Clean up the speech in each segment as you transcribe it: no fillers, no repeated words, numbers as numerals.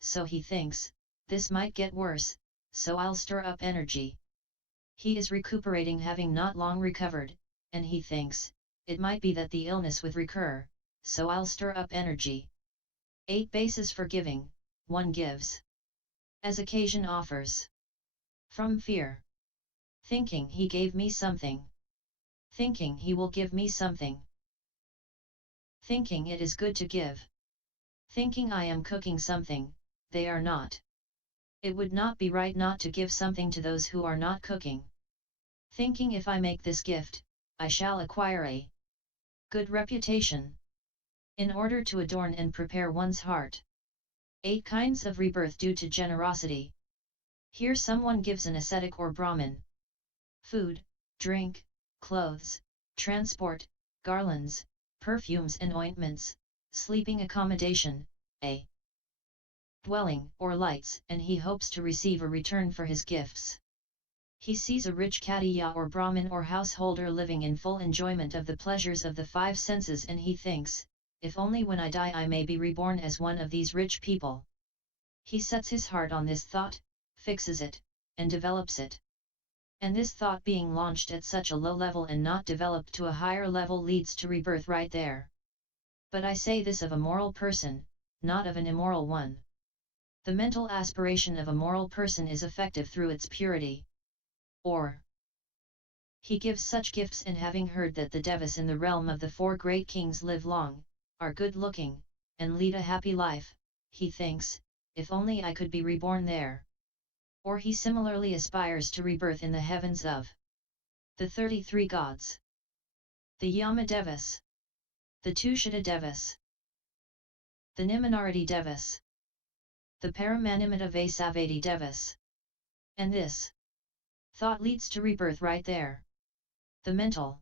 so he thinks, this might get worse, so I'll stir up energy. He is recuperating having not long recovered, and he thinks, it might be that the illness would recur, so I'll stir up energy. 8 bases for giving. 1 gives as occasion offers. From fear. Thinking he gave me something. Thinking he will give me something. Thinking it is good to give. Thinking I am cooking something, they are not. It would not be right not to give something to those who are not cooking. Thinking if I make this gift, I shall acquire a good reputation. In order to adorn and prepare one's heart. 8 kinds of rebirth due to generosity. Here someone gives an ascetic or Brahmin food, drink, clothes, transport, garlands, perfumes and ointments, sleeping accommodation, a dwelling or lights, and he hopes to receive a return for his gifts. He sees a rich Khattiya or Brahmin or householder living in full enjoyment of the pleasures of the 5 senses, and he thinks, if only when I die I may be reborn as one of these rich people. He sets his heart on this thought, fixes it, and develops it. And this thought being launched at such a low level and not developed to a higher level leads to rebirth right there. But I say this of a moral person, not of an immoral one. The mental aspiration of a moral person is effective through its purity. Or, he gives such gifts, and having heard that the devas in the realm of the 4 great kings live long, are good-looking, and lead a happy life, he thinks, if only I could be reborn there. Or he similarly aspires to rebirth in the heavens of the 33 gods, the Yamadevas, the Tushita Devas, the Nimanarati Devas, the Paramanimata Vaisavadi Devas. And this thought leads to rebirth right there. The mental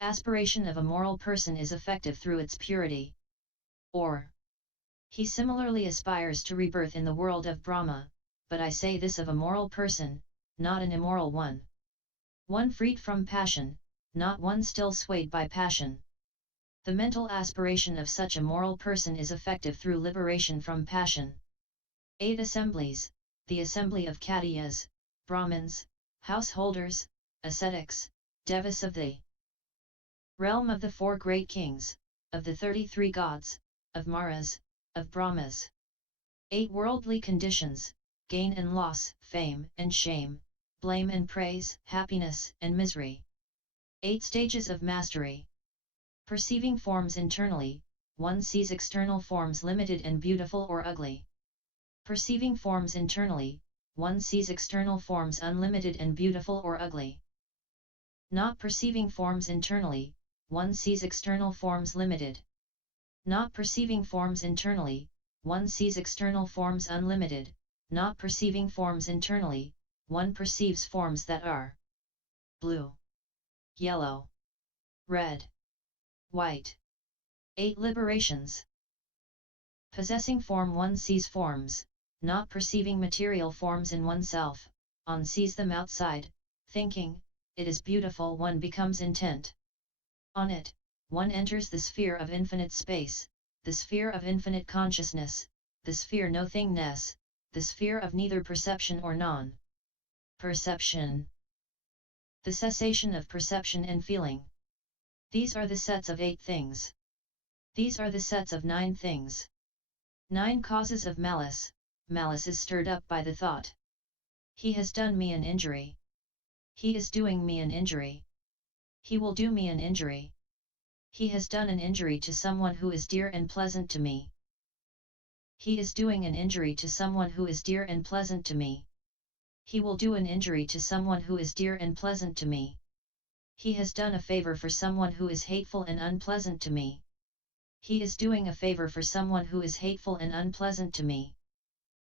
aspiration of a moral person is effective through its purity. Or, he similarly aspires to rebirth in the world of Brahma, but I say this of a moral person, not an immoral one. One freed from passion, not one still swayed by passion. The mental aspiration of such a moral person is effective through liberation from passion. 8 assemblies, the assembly of Khattiyas, Brahmins, householders, ascetics, devas of the realm of the 4 great kings, of the 33 gods, of Maras, of Brahmas. 8 worldly conditions, gain and loss, fame and shame, blame and praise, happiness and misery. 8 stages of mastery. Perceiving forms internally, one sees external forms limited and beautiful or ugly. Perceiving forms internally, one sees external forms unlimited and beautiful or ugly. Not perceiving forms internally, one sees external forms limited. Not perceiving forms internally, one sees external forms unlimited. Not perceiving forms internally, one perceives forms that are blue, yellow, red, white. 8 liberations. Possessing form, one sees forms, not perceiving material forms in oneself, one sees them outside, thinking, it is beautiful, one becomes intent on it, one enters the sphere of infinite space, the sphere of infinite consciousness, the sphere nothingness, the sphere of neither perception or non-perception. The cessation of perception and feeling. These are the sets of 8 things. These are the sets of 9 things. 9 causes of malice. Malice is stirred up by the thought. He has done me an injury. He is doing me an injury. He will do me an injury. He has done an injury to someone who is dear and pleasant to me. He is doing an injury to someone who is dear and pleasant to me. He will do an injury to someone who is dear and pleasant to me. He has done a favor for someone who is hateful and unpleasant to me. He is doing a favor for someone who is hateful and unpleasant to me.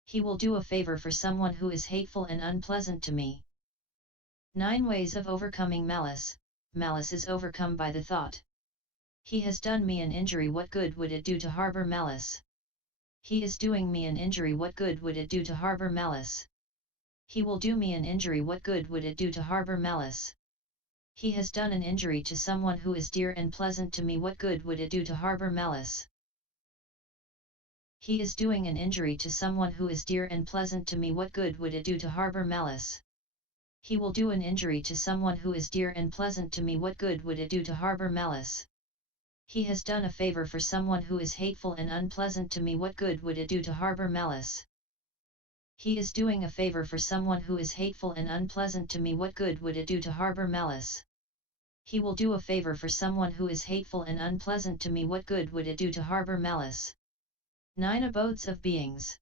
He will do a favor for someone who is hateful and unpleasant to me. 9 ways of overcoming malice. Malice is overcome by the thought. He has done me an injury, what good would it do to harbor malice? He is doing me an injury, what good would it do to harbor malice? He will do me an injury, what good would it do to harbor malice? He has done an injury to someone who is dear and pleasant to me, what good would it do to harbor malice? He is doing an injury to someone who is dear and pleasant to me. What good would it do to harbor malice? He will do an injury to someone who is dear and pleasant to me. What good would it do to harbor malice? He has done a favor for someone who is hateful and unpleasant to me. What good would it do to harbor malice? He is doing a favor for someone who is hateful and unpleasant to me. What good would it do to harbor malice? He will do a favor for someone who is hateful and unpleasant to me. What good would it do to harbor malice? 9 Abodes of beings.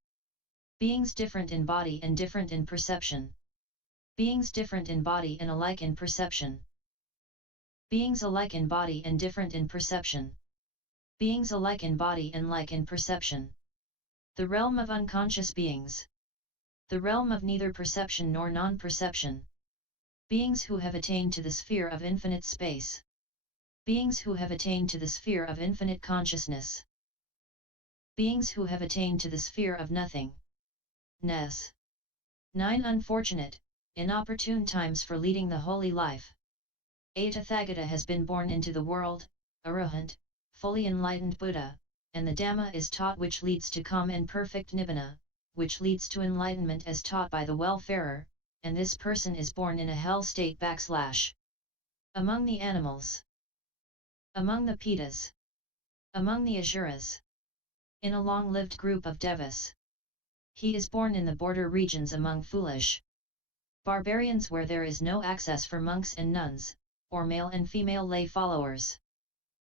Beings different in body and different in perception. Beings different in body and alike in perception. Beings alike in body and different in perception. Beings alike in body and like in perception. The realm of unconscious beings. The realm of neither perception nor non-perception. Beings who have attained to the sphere of infinite space. Beings who have attained to the sphere of infinite consciousness. Beings who have attained to the sphere of nothingness. 9 Unfortunate, inopportune times for leading the holy life. A Tathagata has been born into the world, Arahant, fully enlightened Buddha, and the Dhamma is taught which leads to calm and perfect Nibbana, which leads to enlightenment as taught by the welfarer, and this person is born in a hell state / among the animals, among the Pitas, among the Asuras, in a long-lived group of Devas. He is born in the border regions among foolish barbarians where there is no access for monks and nuns, or male and female lay followers.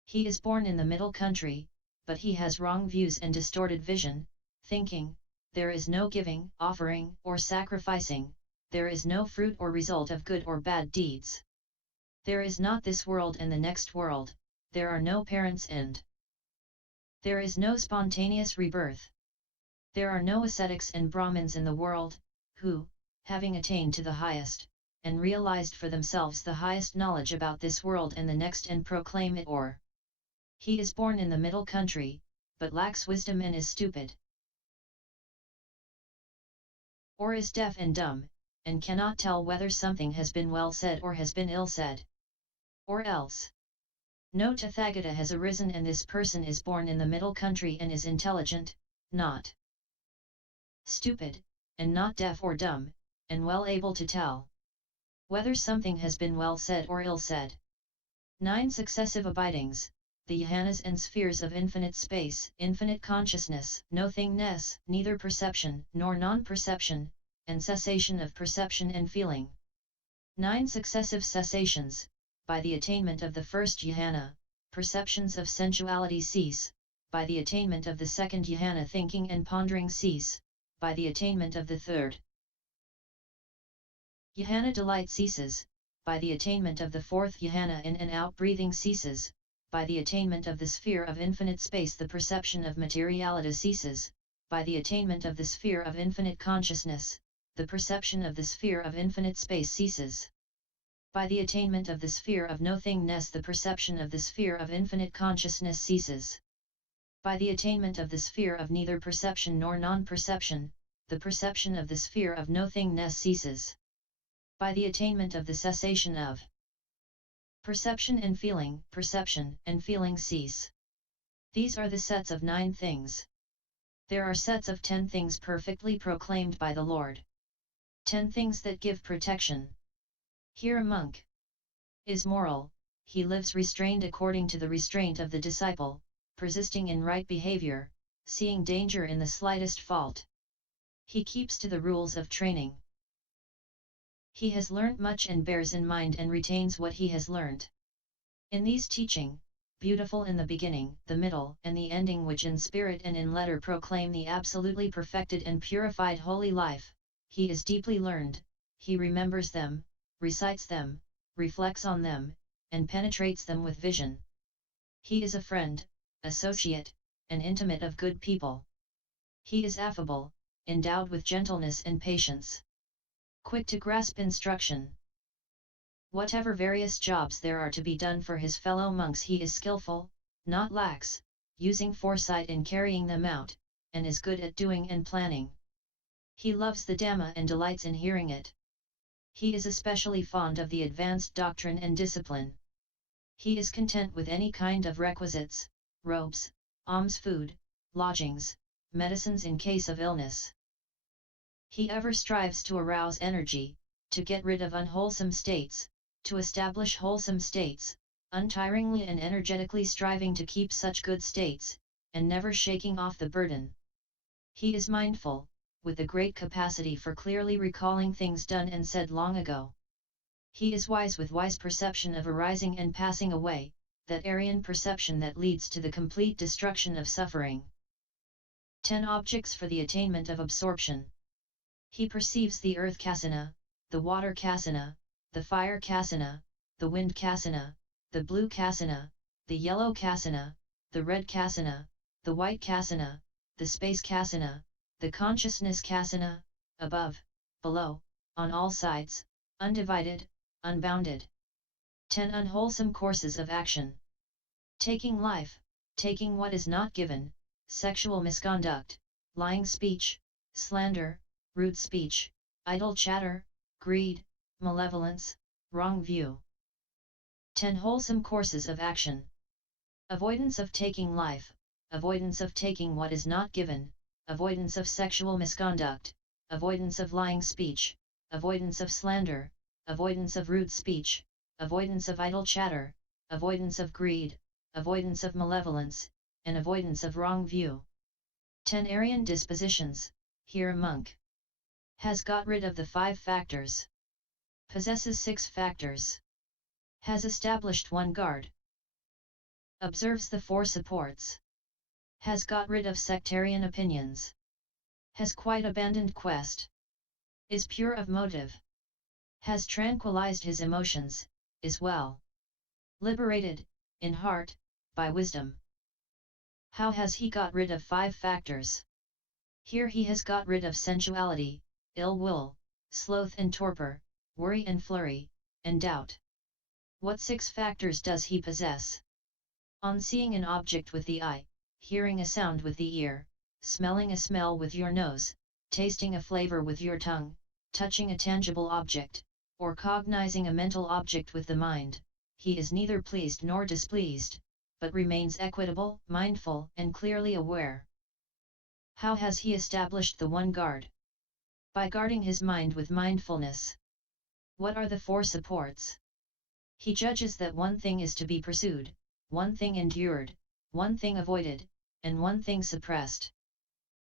He is born in the middle country, but he has wrong views and distorted vision, thinking, there is no giving, offering, or sacrificing, there is no fruit or result of good or bad deeds. There is not this world and the next world, there are no parents and there is no spontaneous rebirth. There are no ascetics and Brahmins in the world, who, having attained to the highest, and realized for themselves the highest knowledge about this world and the next and proclaim it or. He is born in the middle country, but lacks wisdom and is stupid. Or is deaf and dumb, and cannot tell whether something has been well said or has been ill said. Or else. No Tathagata has arisen and this person is born in the middle country and is intelligent, not stupid, and not deaf or dumb, and well able to tell whether something has been well said or ill said. 9 Successive abidings, the jhanas and spheres of infinite space, infinite consciousness, nothingness, neither perception nor non-perception, and cessation of perception and feeling. 9 Successive cessations, by the attainment of the first jhana, perceptions of sensuality cease, by the attainment of the second jhana thinking and pondering cease, by the attainment of the third jhana delight ceases, by the attainment of the fourth jhana in and out breathing ceases, by the attainment of the sphere of infinite space the perception of materiality ceases, by the attainment of the sphere of infinite consciousness, the perception of the sphere of infinite space ceases. By the attainment of the sphere of nothingness the perception of the sphere of infinite consciousness ceases. By the attainment of the sphere of neither perception nor non-perception, the perception of the sphere of nothingness ceases. By the attainment of the cessation of perception and feeling cease. These are the sets of 9 things. There are sets of 10 things perfectly proclaimed by the Lord. 10 things that give protection. Here a monk is moral, he lives restrained according to the restraint of the disciple, persisting in right behavior, seeing danger in the slightest fault. He keeps to the rules of training. He has learnt much and bears in mind and retains what he has learnt. In these teaching, beautiful in the beginning, the middle, and the ending which in spirit and in letter proclaim the absolutely perfected and purified holy life, he is deeply learned, he remembers them, recites them, reflects on them, and penetrates them with vision. He is a friend, associate, and intimate of good people. He is affable, endowed with gentleness and patience. Quick to grasp instruction. Whatever various jobs there are to be done for his fellow monks he is skillful, not lax, using foresight in carrying them out, and is good at doing and planning. He loves the Dhamma and delights in hearing it. He is especially fond of the advanced doctrine and discipline. He is content with any kind of requisites, robes, alms food, lodgings, medicines in case of illness. He ever strives to arouse energy, to get rid of unwholesome states, to establish wholesome states, untiringly and energetically striving to keep such good states, and never shaking off the burden. He is mindful, with a great capacity for clearly recalling things done and said long ago. He is wise with wise perception of arising and passing away, that Aryan perception that leads to the complete destruction of suffering. 10 objects for the attainment of absorption. He perceives the earth kasana, the water kasana, the fire kasana, the wind kasana, the blue kasana, the yellow kasana, the red kasana, the white kasana, the space kasana, the consciousness kasana, above, below, on all sides, undivided, unbounded. 10 unwholesome courses of action. Taking life, taking what is not given, sexual misconduct, lying speech, slander, rude speech, idle chatter, greed, malevolence, wrong view. 10 wholesome courses of action. Avoidance of taking life, avoidance of taking what is not given, avoidance of sexual misconduct, avoidance of lying speech, avoidance of slander, avoidance of rude speech, avoidance of idle chatter, avoidance of greed, avoidance of malevolence, and avoidance of wrong view. 10 Aryan dispositions. Here a monk has got rid of the 5 factors, possesses 6 factors, has established 1 guard, observes the 4 supports, has got rid of sectarian opinions, has quite abandoned quest, is pure of motive, has tranquilized his emotions, is well liberated, in heart, by wisdom. How has he got rid of 5 factors? Here he has got rid of sensuality, ill will, sloth and torpor, worry and flurry, and doubt. What 6 factors does he possess? On seeing an object with the eye, hearing a sound with the ear, smelling a smell with your nose, tasting a flavor with your tongue, touching a tangible object, or cognizing a mental object with the mind, he is neither pleased nor displeased, but remains equitable, mindful, and clearly aware. How has he established the 1 guard? By guarding his mind with mindfulness. What are the 4 supports? He judges that 1 thing is to be pursued, 1 thing endured, 1 thing avoided, and 1 thing suppressed.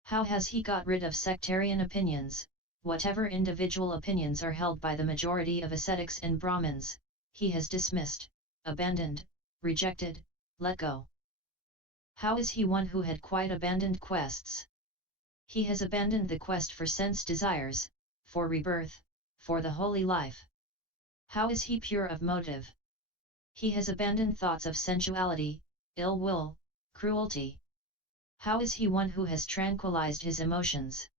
How has he got rid of sectarian opinions? Whatever individual opinions are held by the majority of ascetics and Brahmins, he has dismissed, abandoned, rejected, let go. How is he one who had quite abandoned quests? He has abandoned the quest for sense desires, for rebirth, for the holy life. How is he pure of motive? He has abandoned thoughts of sensuality, ill will, cruelty. How is he one who has tranquilized his emotions?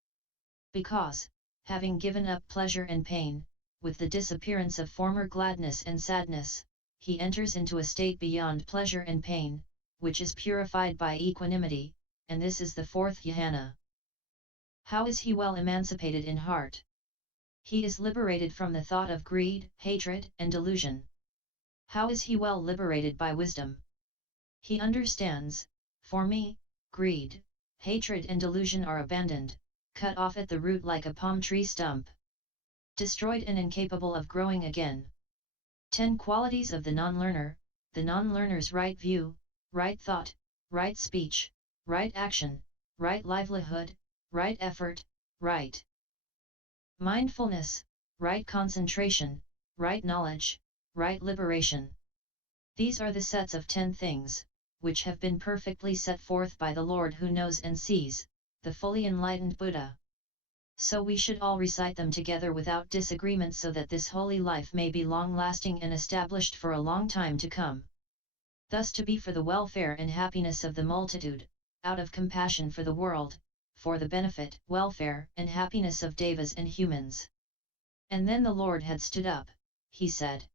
Because, having given up pleasure and pain, with the disappearance of former gladness and sadness, he enters into a state beyond pleasure and pain, which is purified by equanimity, and this is the 4th jhana. How is he well emancipated in heart? He is liberated from the thought of greed, hatred, and delusion. How is he well liberated by wisdom? He understands, for me, greed, hatred and delusion are abandoned, cut off at the root like a palm tree stump, destroyed and incapable of growing again. 10 qualities of the non-learner. The non-learner's right view, right thought, right speech, right action, right livelihood, right effort, right mindfulness, right concentration, right knowledge, right liberation. These are the sets of 10 things, which have been perfectly set forth by the Lord who knows and sees, the fully enlightened Buddha. So we should all recite them together without disagreement so that this holy life may be long-lasting and established for a long time to come. Thus to be for the welfare and happiness of the multitude, out of compassion for the world, for the benefit, welfare, and happiness of devas and humans. And then the Lord had stood up, he said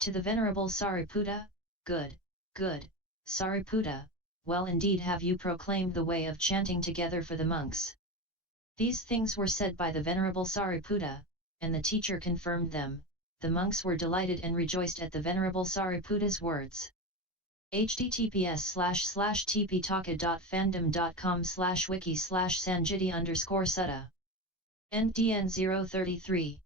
to the Venerable Sariputta, Good, good, Sariputta, well indeed have you proclaimed the way of chanting together for the monks. These things were said by the Venerable Sariputta, and the teacher confirmed them. The monks were delighted and rejoiced at the Venerable Sariputta's words. https://tptaka.fandom.com/wiki/sanjiti_sutta. NDN 033